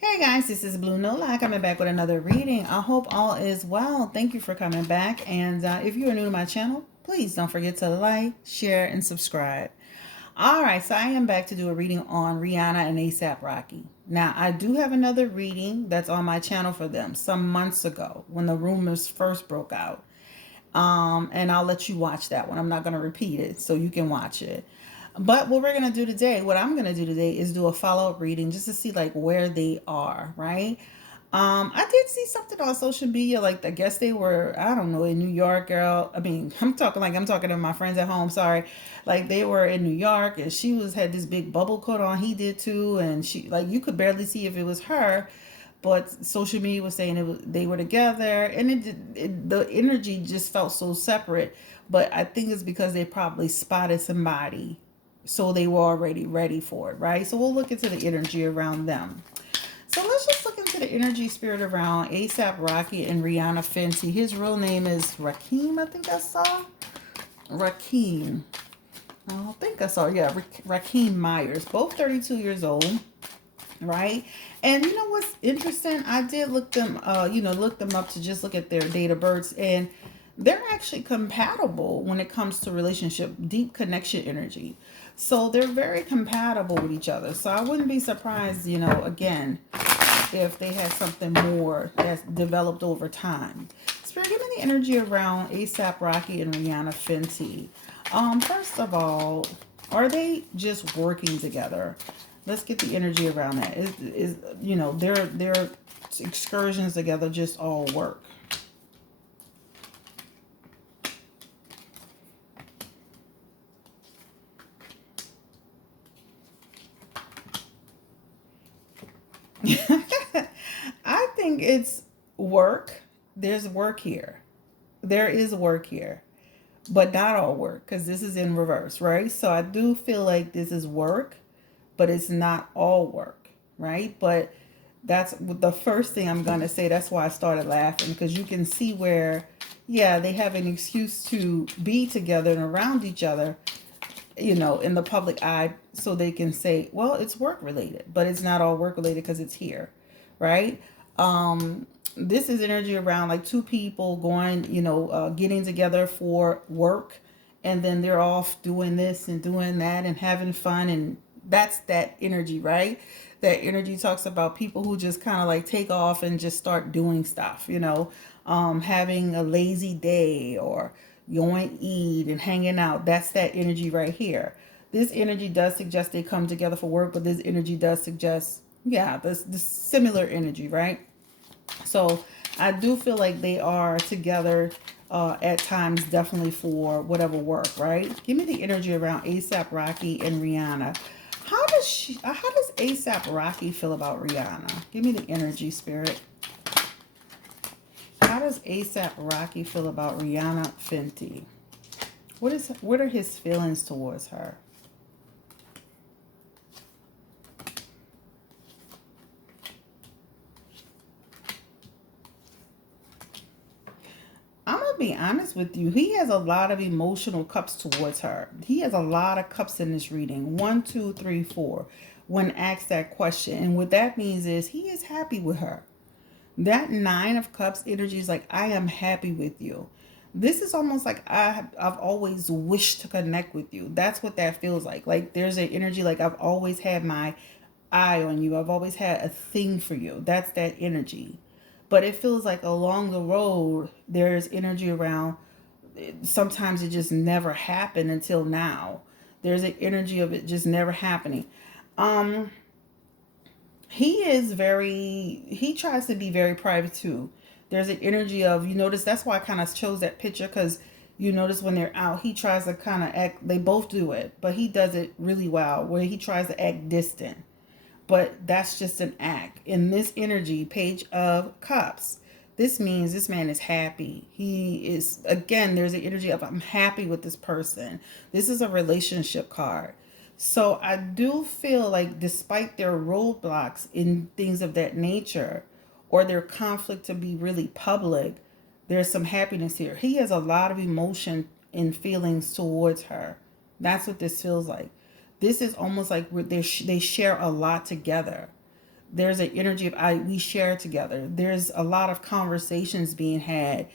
Hey guys, this is Blue Nola coming back with another reading. I hope all is well. Thank you for coming back. And if you are new to my channel, please don't forget to like, share, and subscribe. All right, so I am back to do a reading on Rihanna and ASAP Rocky. Now, I do have another reading that's on my channel for them some months ago when the rumors first broke out. And I'll let you watch that one. I'm not going to repeat it, so you can watch it. But what we're going to do today, what I'm going to do today is do a follow-up reading just to see like where they are, right? I did see something on social media, like I guess they were, I don't know, in New York, girl. I mean, I'm talking to my friends at home, sorry. Like they were in New York and she was had this big bubble coat on, he did too, and she like you could barely see if it was her, but social media was saying they were together, and the energy just felt so separate. But I think it's because they probably spotted somebody, so they were already ready for it, right? So we'll look into the energy around them. So let's just look into the energy spirit around ASAP Rocky and Rihanna Fenty. His real name is Rakim, I think I saw. Rakim. I think I saw, yeah, Rakim Myers. Both 32 years old, right? And you know what's interesting? I did look them, look them up to just look at their date of births, and they're actually compatible when it comes to relationship, deep connection energy. So they're very compatible with each other. So I wouldn't be surprised, again, if they had something more that's developed over time. Spirit, give me the energy around ASAP Rocky and Rihanna Fenty. First of all, are they just working together? Let's get the energy around that. Is their excursions together just all work? I think it's work. There's work here. There is work here, but not all work because this is in reverse, right? So I do feel like this is work, but it's not all work, right? But that's the first thing I'm going to say. That's why I started laughing, because you can see where, yeah, they have an excuse to be together and around each other, in the public eye, so they can say, well, it's work related, but it's not all work related because it's here, right? This is energy around like two people going, getting together for work, and then they're off doing this and doing that and having fun, and that's that energy, right? That energy talks about people who just kind of like take off and just start doing stuff, having a lazy day or going to eat and hanging out. That's that energy right here. This energy does suggest they come together for work, but this energy does suggest, yeah, this similar energy, right? So I do feel like they are together at times, definitely for whatever work, right? Give me the energy around ASAP Rocky and Rihanna. How does ASAP Rocky feel about Rihanna? Give me the energy, spirit. How does ASAP Rocky feel about Rihanna Fenty? What are his feelings towards her? I'm gonna be honest with you. He has a lot of emotional cups towards her. He has a lot of cups in this reading. One, two, three, four. When asked that question, and what that means is he is happy with her. That Nine of Cups energy is like, I am happy with you. This is almost like I've always wished to connect with you. That's what that feels like. Like there's an energy like I've always had my eye on you. I've always had a thing for you. That's that energy. But it feels like along the road, there's energy around. Sometimes it just never happened until now. There's an energy of it just never happening. Um, he tries to be very private too. There's an energy of, you notice, that's why I kind of chose that picture, because you notice when they're out, he tries to kind of act, they both do it, but he does it really well, where he tries to act distant, but that's just an act. In this energy, Page of Cups, this means this man is happy. He is, again, there's an energy of, I'm happy with this person. This is a relationship card. So I do feel like despite their roadblocks in things of that nature, or their conflict to be really public, there's some happiness here. He has a lot of emotion and feelings towards her. That's what this feels like. This is almost like they share a lot together. There's an energy of we share together. There's a lot of conversations being had,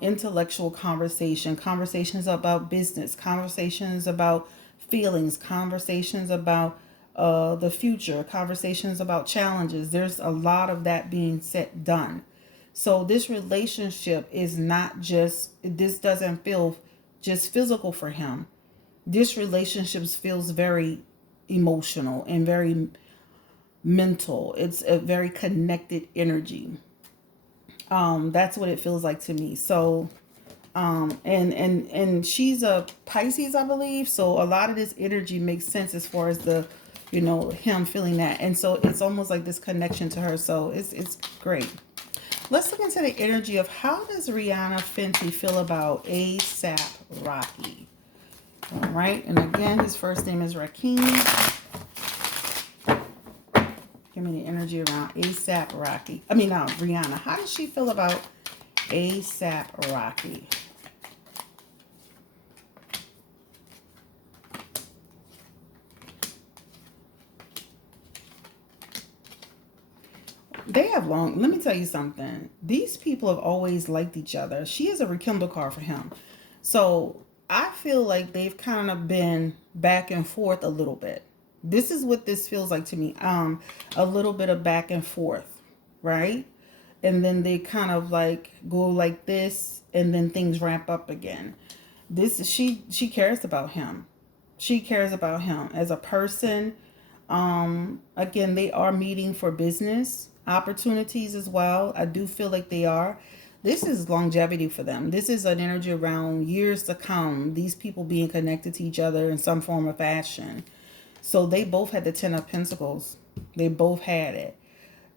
intellectual conversations about business, conversations about feelings, conversations about the future, conversations about challenges. There's a lot of that being done. So this relationship is not just, this doesn't feel just physical for him. This relationship feels very emotional and very mental. It's a very connected energy. That's what it feels like to me. So and she's a Pisces, I believe. So a lot of this energy makes sense as far as the, him feeling that. And so it's almost like this connection to her. So it's great. Let's look into the energy of how does Rihanna Fenty feel about ASAP Rocky. All right. And again, his first name is Rakim. Give me the energy around ASAP Rocky. Rihanna. How does she feel about ASAP Rocky? They have long, let me tell you something. These people have always liked each other. She is a rekindle card for him. So I feel like they've kind of been back and forth a little bit. This is what this feels like to me. A little bit of back and forth, right? And then they kind of like go like this, and then things ramp up again. She cares about him. She cares about him as a person. Again, they are meeting for business opportunities as well. I do feel like they are. This is longevity for them. This is an energy around years to come. These people being connected to each other in some form or fashion. So they both had the Ten of Pentacles. They both had it.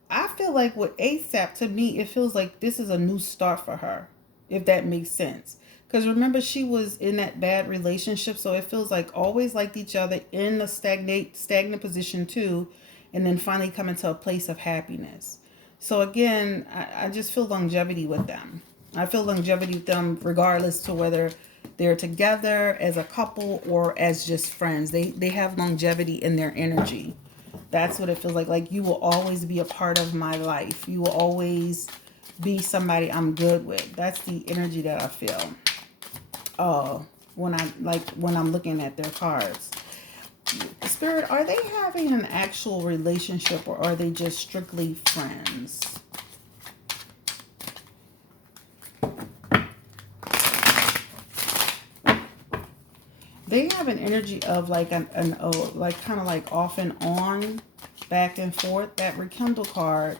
I feel like with ASAP, to me, it feels like this is a new start for her, if that makes sense. Because remember, she was in that bad relationship, so it feels like always liked each other, in a stagnant position too, and then finally coming to a place of happiness. So again, I just feel longevity with them. I feel longevity with them regardless to whether they're together as a couple or as just friends. They have longevity in their energy. That's what it feels like. Like, you will always be a part of my life. You will always be somebody I'm good with. That's the energy that I feel. When I'm looking at their cards. Spirit, are they having an actual relationship, or are they just strictly friends? They have an energy of like like kind of like off and on, back and forth. That rekindle card,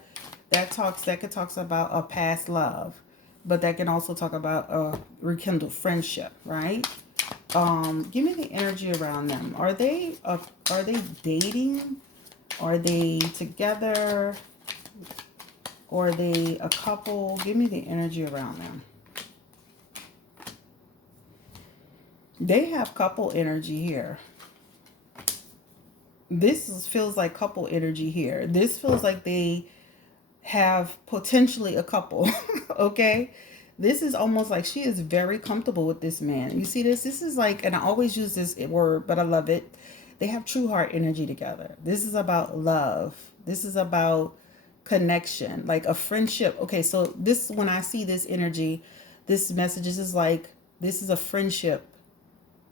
that could talk about a past love, but that can also talk about a rekindled friendship, right? Give me the energy around them. Are they dating? Are they together? Or are they a couple? Give me the energy around them. They have couple energy here. This feels like couple energy here. This feels like they have potentially a couple. Okay? This is almost like she is very comfortable with this man. You see this? This is like, and I always use this word, but I love it. They have true heart energy together. This is about love. This is about connection, like a friendship. Okay, so this, when I see this energy, this message is like, this is a friendship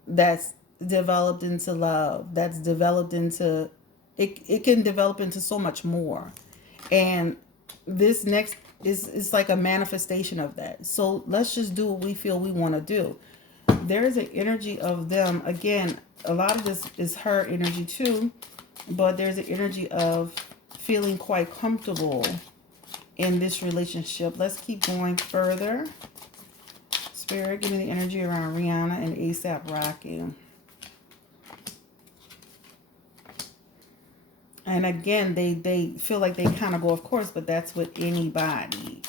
that's developed into love, that's developed into, it can develop into so much more. And this next is like a manifestation of that. So let's just do what we feel we want to do. There is an energy of them. Again, a lot of this is her energy too, but there's an energy of feeling quite comfortable in this relationship. Let's keep going further. Spirit, give me the energy around Rihanna and ASAP Rocky. And again, they feel like they kind of go off course, but that's with anybody.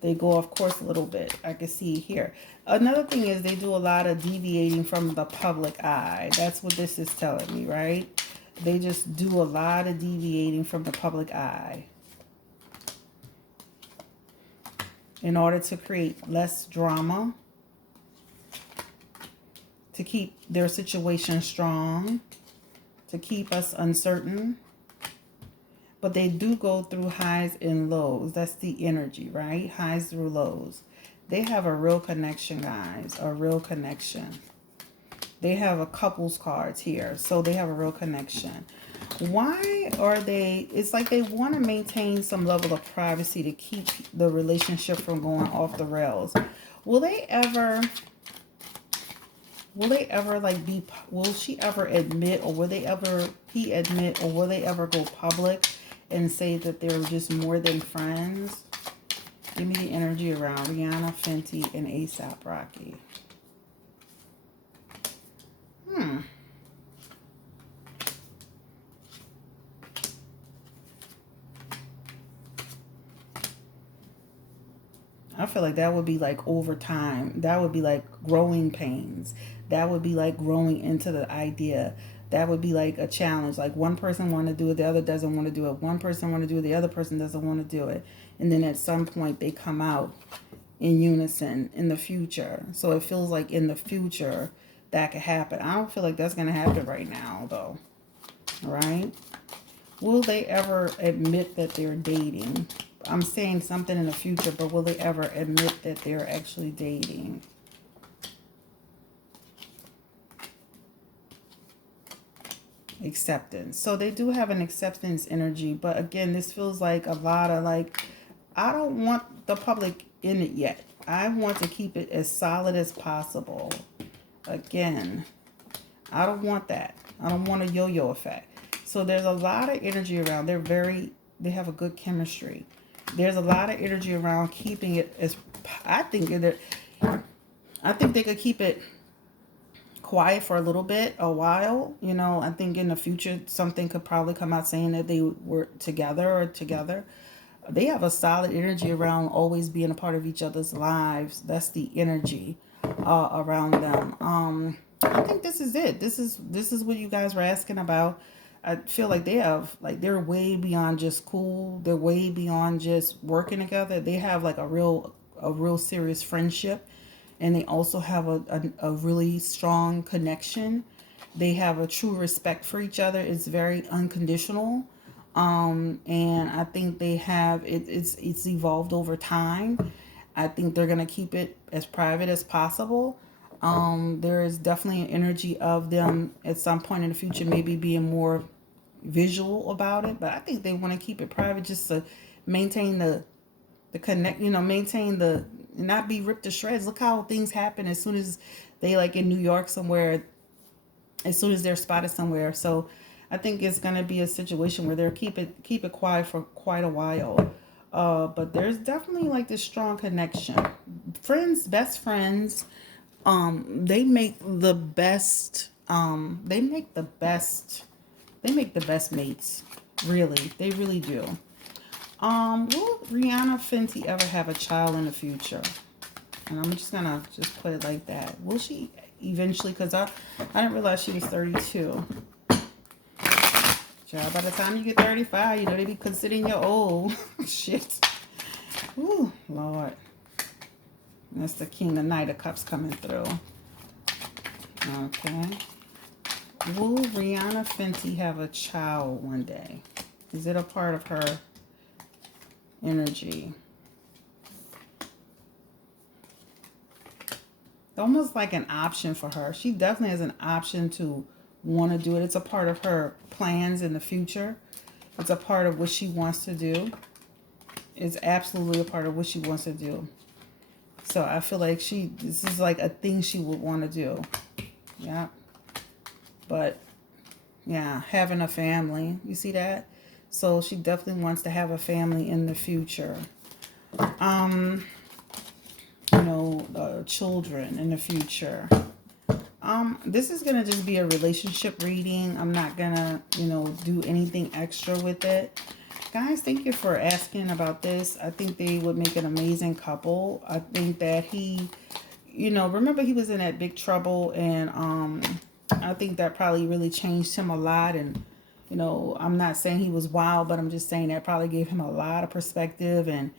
They go off course a little bit. I can see here. Another thing is they do a lot of deviating from the public eye. That's what this is telling me, right? They just do a lot of deviating from the public eye in order to create less drama, to keep their situation strong, to keep us uncertain. but they do go through highs and lows. That's the energy, right? Highs through lows. They have a real connection, guys. A real connection. They have a couples cards here, so they have a real connection. Why are they? It's like they want to maintain some level of privacy to keep the relationship from going off the rails. Will they ever? Will they ever like be? Will she ever admit, or will they ever he admit, or will they ever go public and say that they're just more than friends? Give me the energy around Rihanna, Fenty, and ASAP Rocky. I feel like that would be like over time. That would be like growing pains. That would be like growing into the idea. That would be like a challenge. Like one person want to do it, the other doesn't want to do it. One person want to do it, the other person doesn't want to do it. And then at some point they come out in unison in the future. So it feels like in the future that could happen. I don't feel like that's going to happen right now though. All right? Will they ever admit that they're dating? I'm saying something in the future, but will they ever admit that they're actually dating? Acceptance. So they do have an acceptance energy, but again, this feels like a lot of like, I don't want the public in it yet. I want to keep it as solid as possible. Again, I don't want that. I don't want a yo-yo effect. So there's a lot of energy around. They have a good chemistry. There's a lot of energy around keeping it as, I think they could keep it quiet for a little bit, a while. You know, I think in the future something could probably come out saying that they were together. They have a solid energy around always being a part of each other's lives. That's the energy around them. I think this is it. This is what you guys were asking about. I feel like they're way beyond just cool. They're way beyond just working together. They have like a real serious friendship, and they also have a really strong connection. They have a true respect for each other. It's very unconditional. And I think they have it's evolved over time. I think they're gonna keep it as private as possible. There is definitely an energy of them at some point in the future maybe being more visual about it, but I think they want to keep it private just to maintain the connect, maintain the, not be ripped to shreds. Look how things happen as soon as they like in New York somewhere, as soon as they're spotted somewhere. So I think it's going to be a situation where they'll keep it quiet for quite a while. But there's definitely like this strong connection. Friends, best friends, they make the best, they make the best mates. Really, they really do. Will Rihanna Fenty ever have a child in the future? And I'm just gonna put it like that. Will she eventually? Because I didn't realize she was 32. Child, by the time you get 35, they be considering you old. Shit. Ooh, Lord. That's the King of Knight of Cups coming through. Okay. Will Rihanna Fenty have a child one day? Is it a part of her energy? Almost like an option for her. She definitely has an option to want to do it. It's a part of her plans in the future. It's a part of what she wants to do. It's absolutely a part of what she wants to do. So I feel like this is like a thing she would want to do. Yeah. But yeah, having a family, you see that? So she definitely wants to have a family in the future. Children in the future. This is gonna just be a relationship reading. I'm not gonna, do anything extra with it. Guys, thank you for asking about this. I think they would make an amazing couple. I think that he, remember he was in that big trouble, and I think that probably really changed him a lot. And I'm not saying he was wild, but I'm just saying that probably gave him a lot of perspective. And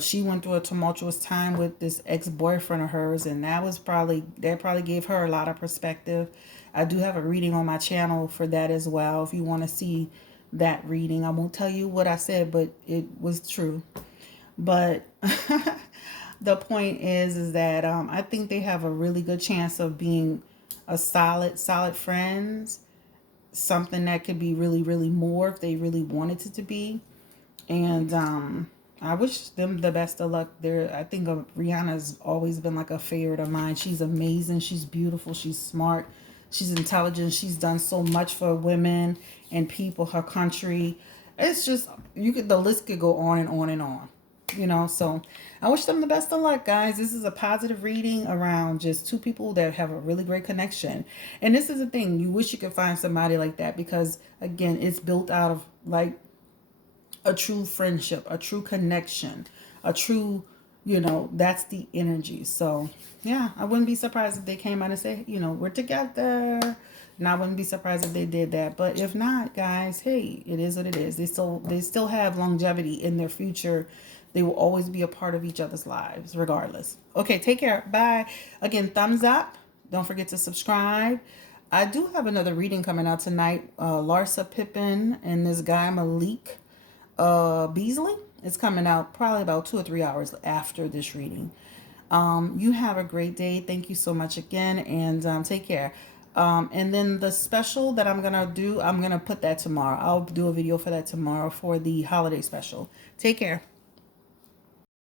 she went through a tumultuous time with this ex-boyfriend of hers, and that probably gave her a lot of perspective. I do have a reading on my channel for that as well, if you want to see that reading. I won't tell you what I said, but it was true. But the point is that I think they have a really good chance of being a solid friends. Something that could be really, really more if they really wanted it to be. And I wish them the best of luck. There, I think Rihanna's always been like a favorite of mine. She's amazing. She's beautiful. She's smart. She's intelligent. She's done so much for women and people, her country. It's just you could the list could go on and on and on. So I wish them the best of luck, guys. This is a positive reading around just two people that have a really great connection. And this is the thing, you wish you could find somebody like that because again, it's built out of like a true friendship, a true connection, a true, that's the energy. So, yeah, I wouldn't be surprised if they came out and say, we're together. And I wouldn't be surprised if they did that. But if not, guys, hey, it is what it is. They still have longevity in their future. They will always be a part of each other's lives, regardless. Okay, take care. Bye. Again, thumbs up. Don't forget to subscribe. I do have another reading coming out tonight. Larsa Pippen and this guy Malik Beasley. It's coming out probably about 2 or 3 hours after this reading. You have a great day. Thank you so much again, and take care. And then the special that I'm gonna do, I'm gonna put that tomorrow. I'll do a video for that tomorrow for the holiday special. Take care.